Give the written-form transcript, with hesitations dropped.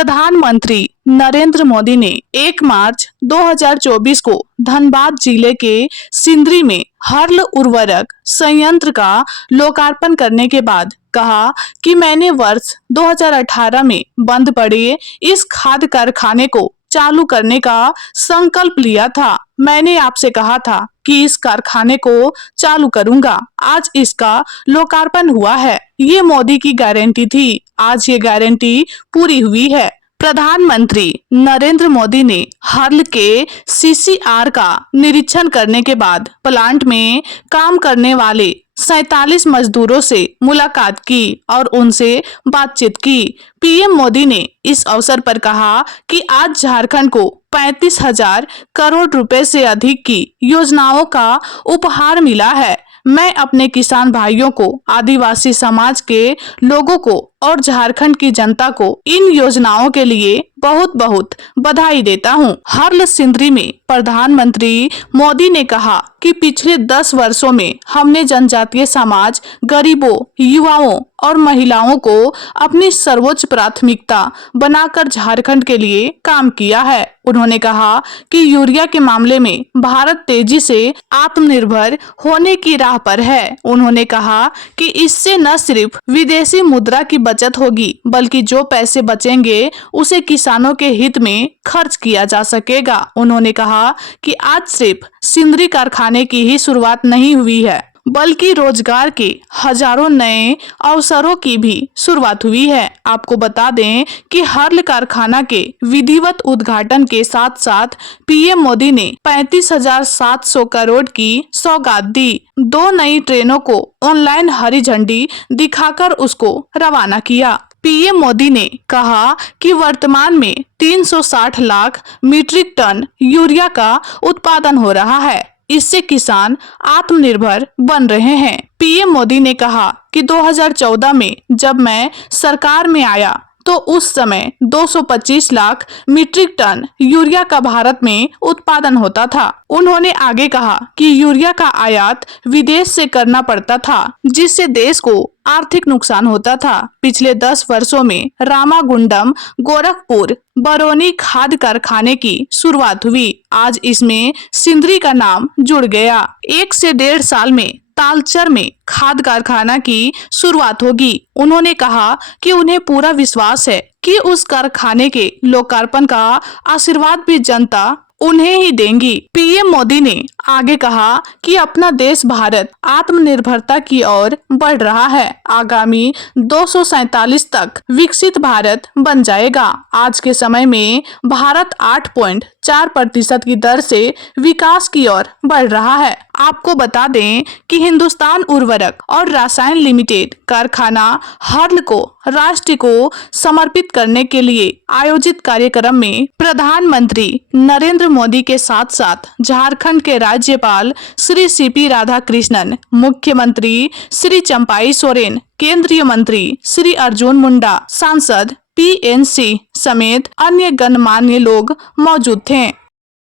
प्रधानमंत्री नरेंद्र मोदी ने 1 मार्च 2024 को धनबाद जिले के सिंदरी में हर्ल उर्वरक संयंत्र का लोकार्पण करने के बाद कहा कि मैंने वर्ष 2018 में बंद पड़े इस खाद कारखाने को चालू करने का संकल्प लिया था। मैंने आपसे कहा था कि इस कारखाने को चालू करूंगा। आज इसका लोकार्पण हुआ है। ये मोदी की गारंटी थी। आज ये गारंटी पूरी हुई है। प्रधानमंत्री नरेंद्र मोदी ने हर्ल के सीसीआर का निरीक्षण करने के बाद प्लांट में काम करने वाले 47 मजदूरों से मुलाकात की और उनसे बातचीत की। पीएम मोदी ने इस अवसर पर कहा कि आज झारखंड को 35,000 करोड़ रुपए से अधिक की योजनाओं का उपहार मिला है। मैं अपने किसान भाइयों को, आदिवासी समाज के लोगों को और झारखंड की जनता को इन योजनाओं के लिए बहुत बहुत बधाई देता हूं। हर्ल सिंदरी में प्रधानमंत्री मोदी ने कहा कि पिछले 10 वर्षों में हमने जनजातीय समाज, गरीबों, युवाओं और महिलाओं को अपनी सर्वोच्च प्राथमिकता बनाकर झारखंड के लिए काम किया है। उन्होंने कहा कि यूरिया के मामले में भारत तेजी से आत्मनिर्भर होने की राह पर है। उन्होंने कहा कि इससे न सिर्फ विदेशी मुद्रा की बचत होगी, बल्कि जो पैसे बचेंगे उसे किसानों के हित में खर्च किया जा सकेगा। उन्होंने कहा कि आज सिर्फ सिंदरी कारखाने की ही शुरुआत नहीं हुई है, बल्कि रोजगार के हजारों नए अवसरों की भी शुरुआत हुई है। आपको बता दें कि हर्ल कारखाना के विधिवत उद्घाटन के साथ साथ पीएम मोदी ने 35,700 करोड़ की सौगात दी। 2 नई ट्रेनों को ऑनलाइन हरी झंडी दिखाकर उसको रवाना किया। पीएम मोदी ने कहा कि वर्तमान में 360 लाख मीट्रिक टन यूरिया का उत्पादन हो रहा है। इससे किसान आत्मनिर्भर बन रहे हैं। पीएम मोदी ने कहा कि 2014 में जब मैं सरकार में आया तो उस समय 225 लाख मीट्रिक टन यूरिया का भारत में उत्पादन होता था। उन्होंने आगे कहा कि यूरिया का आयात विदेश से करना पड़ता था, जिससे देश को आर्थिक नुकसान होता था। पिछले 10 वर्षों में रामागुंडम, गोरखपुर, बरौनी खाद कारखाने की शुरुआत हुई। आज इसमें सिंदरी का नाम जुड़ गया। 1 से 1.5 साल में तालचर में खाद कारखाना की शुरुआत होगी। उन्होंने कहा कि उन्हें पूरा विश्वास है कि उस कारखाने के लोकार्पण का आशीर्वाद भी जनता उन्हें ही देंगी। पीएम मोदी ने आगे कहा कि अपना देश भारत आत्मनिर्भरता की ओर बढ़ रहा है। आगामी 247 तक विकसित भारत बन जाएगा। आज के समय में भारत 8.4% की दर से विकास की ओर बढ़ रहा है। आपको बता दें कि हिंदुस्तान उर्वरक और रसायन लिमिटेड कारखाना हर्ल को राष्ट्र को समर्पित करने के लिए आयोजित कार्यक्रम में प्रधानमंत्री नरेंद्र मोदी के साथ साथ झारखंड के राज्यपाल श्री सीपी राधाकृष्णन, मुख्यमंत्री श्री चंपाई सोरेन, केंद्रीय मंत्री श्री अर्जुन मुंडा, सांसद पीएनसी समेत अन्य गणमान्य लोग मौजूद थे।